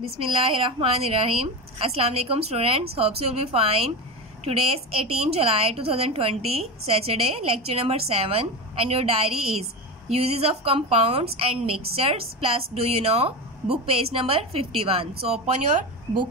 Bismillahirrahmanirrahim. Assalamu alaikum students. Hope you will be fine. Today is 18 July 2020, Saturday, lecture number 7, and your diary is uses of compounds and mixtures plus do you know, book page number 51. So open your book.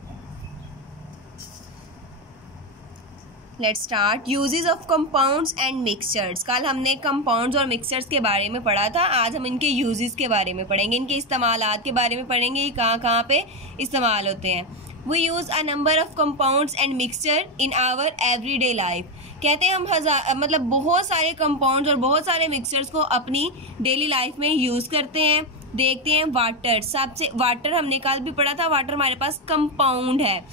Let's start. Uses of compounds and mixtures. कल हमने compounds और mixtures के बारे में पढ़ा था. आज हम इनके uses के बारे में पढ़ेंगे, इनके इस्तेमालात के बारे में पढ़ेंगे, ये कहाँ कहाँ पे इस्तेमाल होते हैं. We use a number of compounds and mixture in our everyday life. कहते हैं हम मतलब बहुत सारे compounds और बहुत सारे mixtures को अपनी daily life में use करते हैं. देखते हैं वाटर. सबसे वाटर हमने कल भी पढ़ा था. वाटर हमारे पास compound है.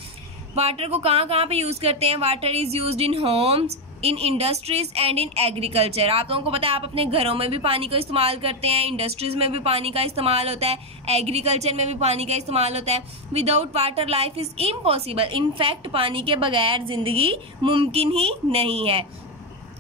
वाटर को कहाँ कहाँ पे यूज़ करते हैं. Water is used in Holmes, in industries and in agriculture. आप लोगों को पता है, आप अपने घरों में भी पानी का इस्तेमाल करते हैं, इंडस्ट्रीज में भी पानी का इस्तेमाल होता है, एग्रीकल्चर में भी पानी का इस्तेमाल होता है. Without water life is impossible. In fact पानी के बगैर ज़िंदगी मुमकिन ही नहीं है.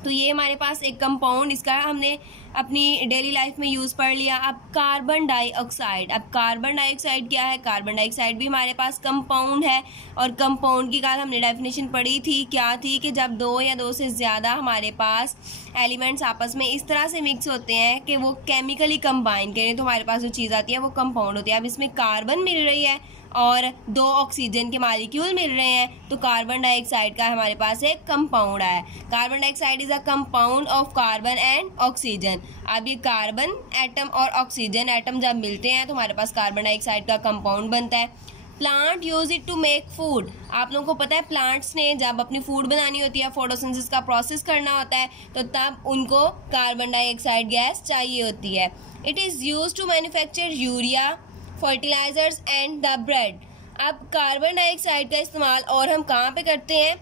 तो ये हमारे पास एक कंपाउंड, इसका हमने अपनी डेली लाइफ में यूज़ पढ़ लिया. अब कार्बन डाइऑक्साइड. अब कार्बन डाइऑक्साइड क्या है. कार्बन डाइऑक्साइड भी हमारे पास कंपाउंड है. और कंपाउंड की कल हमने डेफिनेशन पढ़ी थी. क्या थी कि जब दो या दो से ज़्यादा हमारे पास एलिमेंट्स आपस में इस तरह से मिक्स होते हैं कि वो केमिकली कंबाइन करें तो हमारे पास जो चीज़ आती है वो कंपाउंड होती है. अब इसमें कार्बन मिल रही है और दो ऑक्सीजन के मालिक्यूल मिल रहे हैं, तो कार्बन डाइऑक्साइड का हमारे पास एक कंपाउंड है. Carbon dioxide is a compound of carbon and oxygen. अब ये कार्बन एटम और ऑक्सीजन एटम जब मिलते हैं तो हमारे पास कार्बन डाइऑक्साइड का कंपाउंड बनता है. Plant use it to make food. आप लोगों को पता है, प्लांट्स ने जब अपनी फूड बनानी होती है, फोटोसिंथेसिस का प्रोसेस करना होता है, तो तब उनको कार्बन डाइऑक्साइड गैस चाहिए होती है. It is use to manufacture urea, fertilizers and the bread. अब कार्बन डाइऑक्साइड का इस्तेमाल और हम कहाँ पे करते हैं.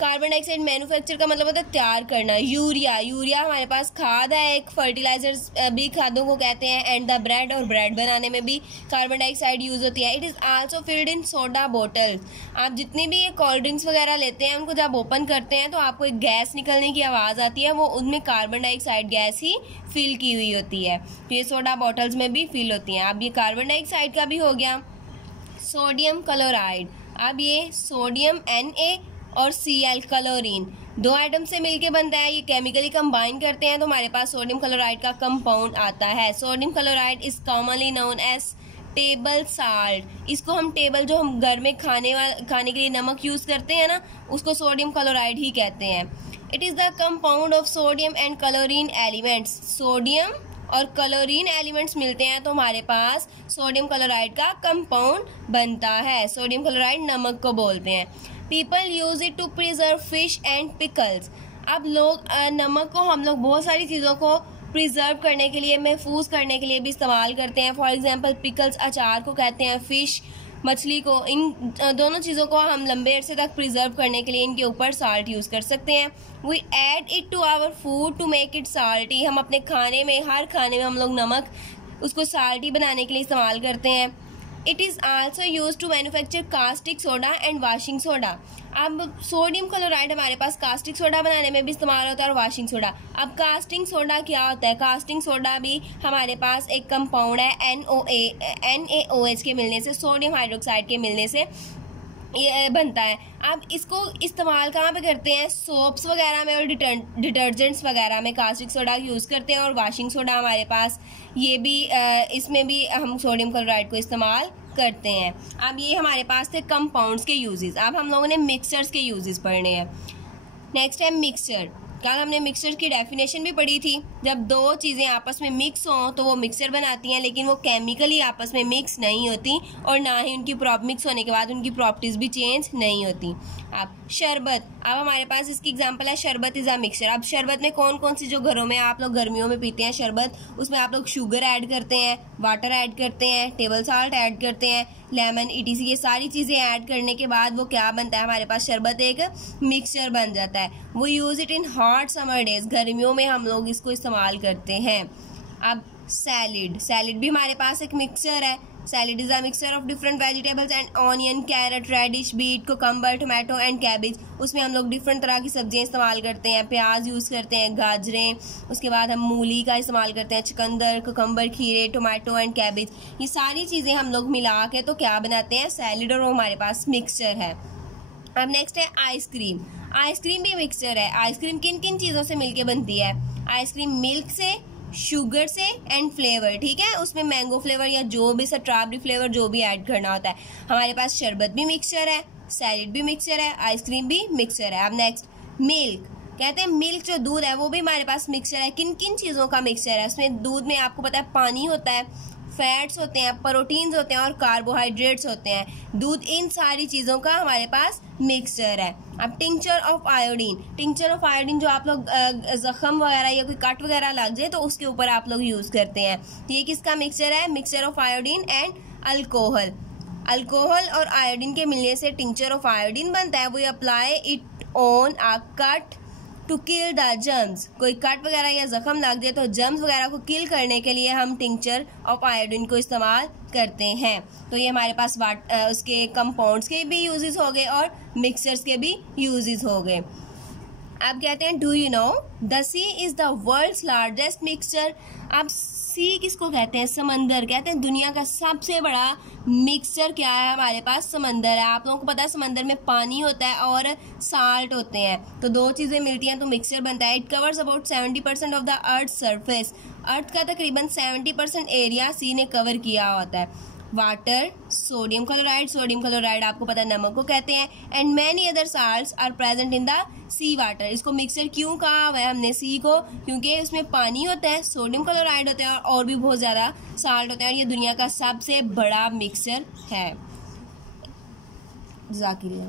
कार्बन डाइऑक्साइड मैन्युफैक्चर का मतलब होता है तैयार करना. यूरिया हमारे पास खाद है एक. फर्टिलाइजर्स भी खादों को कहते हैं. एंड द ब्रेड, और ब्रेड बनाने में भी कार्बन डाइऑक्साइड यूज़ होती है. It is also filled in soda bottles. आप जितनी भी ये कोल्ड ड्रिंक्स वगैरह लेते हैं, उनको जब ओपन करते हैं तो आपको एक गैस निकलने की आवाज़ आती है, वो उनमें कार्बन डाइऑक्साइड गैस ही फिल की हुई होती है. तो ये सोडा बॉटल्स में भी फिल होती हैं. अब ये कार्बन डाइऑक्साइड का भी हो गया. Sodium chloride. अब ये सोडियम Na और Cl क्लोरीन दो एटम से मिलके बनता है. ये केमिकली कंबाइन करते हैं तो हमारे पास सोडियम क्लोराइड का कंपाउंड आता है. Sodium chloride is commonly known as table salt. इसको हम टेबल, जो हम घर में खाने के लिए नमक यूज़ करते हैं ना, उसको सोडियम क्लोराइड ही कहते हैं. It is the compound of sodium and chlorine elements. Sodium और क्लोरीन एलिमेंट्स मिलते हैं तो हमारे पास सोडियम क्लोराइड का कंपाउंड बनता है. सोडियम क्लोराइड नमक को बोलते हैं. People use it to preserve fish and pickles. अब लोग नमक को हम लोग बहुत सारी चीज़ों को प्रिजर्व करने के लिए, महफूज करने के लिए भी इस्तेमाल करते हैं. फॉर एग्जांपल पिकल्स अचार को कहते हैं, फिश मछली को. इन दोनों चीज़ों को हम लंबे अरसे तक प्रिजर्व करने के लिए इनके ऊपर साल्ट यूज़ कर सकते हैं. We add it to our food to make it salty. हम अपने खाने में, हर खाने में हम लोग नमक उसको साल्टी बनाने के लिए इस्तेमाल करते हैं. It is also use to manufacture caustic soda and washing soda. अब सोडियम क्लोराइड हमारे पास कास्टिक सोडा बनाने में भी इस्तेमाल होता है और वाशिंग सोडा. अब कास्टिंग सोडा क्या होता है. कास्टिंग सोडा भी हमारे पास एक कंपाउंड है. NaOH के मिलने से, सोडियम हाइड्रोक्साइड के मिलने से ये बनता है. अब इसको इस्तेमाल कहाँ पे करते हैं. सोप्स वगैरह में और डिटर्जेंट्स वगैरह में कास्टिक सोडा यूज़ करते हैं. और वाशिंग सोडा हमारे पास ये भी इसमें भी हम सोडियम क्लोराइड को इस्तेमाल करते हैं. अब ये हमारे पास थे कंपाउंड्स के यूजेस. अब हम लोगों ने मिक्सचर्स के यूजेस पढ़ने हैं. नेक्स्ट है मिक्सचर. कल हमने मिक्सचर की डेफिनेशन भी पढ़ी थी. जब दो चीज़ें आपस में मिक्स हों तो वो मिक्सचर बनाती हैं, लेकिन वो केमिकली आपस में मिक्स नहीं होती और ना ही उनकी मिक्स होने के बाद उनकी प्रॉपर्टीज़ भी चेंज नहीं होती. अब शरबत. अब हमारे पास इसकी एग्जांपल है शरबत इज़ अ मिक्सचर. अब शरबत में कौन कौन सी, जो घरों में आप लोग गर्मियों में पीते हैं शरबत, उसमें आप लोग शुगर ऐड करते हैं, वाटर ऐड करते हैं, टेबल साल्ट ऐड करते हैं, लेमन, ETC, ये सारी चीज़ें ऐड करने के बाद वो क्या बनता है. हमारे पास शरबत एक मिक्सचर बन जाता है. वो use it in hot summer days. गर्मियों में हम लोग इसको इस्तेमाल करते हैं. अब सैलिड. सैलिड भी हमारे पास एक मिक्सचर है. Salad is a mixture of different vegetables and onion, carrot, radish, beet, cucumber, tomato and cabbage. उसमें हम लोग डिफरेंट तरह की सब्जियां इस्तेमाल करते हैं, प्याज यूज़ करते हैं, गाजरें, उसके बाद हम मूली का इस्तेमाल करते हैं, चुकंदर, कुकम्बर, खीरे, टोमेटो एंड कैबेज। ये सारी चीज़ें हम लोग मिला के तो क्या बनाते हैं, सैलेड, और वो हमारे पास मिक्सचर है। अब नेक्स्ट है आइसक्रीम। आइसक्रीम भी मिक्सचर है। आइसक्रीम किन किन चीज़ों से मिलके बनती है? आइसक्रीम मिल्क से, शुगर से एंड फ्लेवर, ठीक है। उसमें मैंगो फ्लेवर या जो भी स्ट्रॉबेरी फ्लेवर जो भी ऐड करना होता है। हमारे पास शरबत भी मिक्सचर है, सैलेड भी मिक्सचर है, आइसक्रीम भी मिक्सचर है। अब नेक्स्ट मिल्क। कहते हैं मिल्क जो दूध है वो भी हमारे पास मिक्सचर है। किन किन चीज़ों का मिक्सचर है? उसमें दूध में आपको पता है पानी होता है, फैट्स होते हैं, प्रोटीन्स होते हैं और कार्बोहाइड्रेट्स होते हैं। दूध, इन सारी चीज़ों का हमारे पास मिक्सचर है। अब tincture of iodine. Tincture of iodine जो आप लोग जख्म वगैरह या कोई कट वगैरह लग जाए तो उसके ऊपर आप लोग यूज़ करते हैं। ये किसका मिक्सचर है? Mixture of iodine and alcohol. Alcohol और आयोडीन के मिलने से टिंचर ऑफ आयोडीन बनता है। We apply it on a cut to kill the germs. कोई कट वगैरह या जख्म लग जाए तो जर्म्स वगैरह को किल करने के लिए हम टिंचर ऑफ आयोडीन को इस्तेमाल करते हैं। तो ये हमारे पास उसके कंपाउंड्स के भी यूजेस हो गए और मिक्सचर्स के भी यूजेस हो गए। अब कहते हैं do you know the sea is the world's largest mixture. अब सी किसको कहते हैं? समंदर। कहते हैं दुनिया का सबसे बड़ा मिक्सचर क्या है? हमारे पास समंदर है। आप लोगों को पता है समंदर में पानी होता है और साल्ट होते हैं, तो दो चीज़ें मिलती हैं तो मिक्सचर बनता है। It covers about 70% of the earth surface. Earth का तकरीबन 70% एरिया सी ने कवर किया होता है। वाटर, सोडियम क्लोराइड आपको पता है नमक को कहते हैं, and many other salts are present in the sea water. इसको मिक्सचर क्यों कहा हुआ है हमने सी को? क्योंकि उसमें पानी होता है, सोडियम क्लोराइड होता है और भी बहुत ज़्यादा साल्ट होता है, और ये दुनिया का सबसे बड़ा मिक्सचर है। जज़ाकिल्लाह।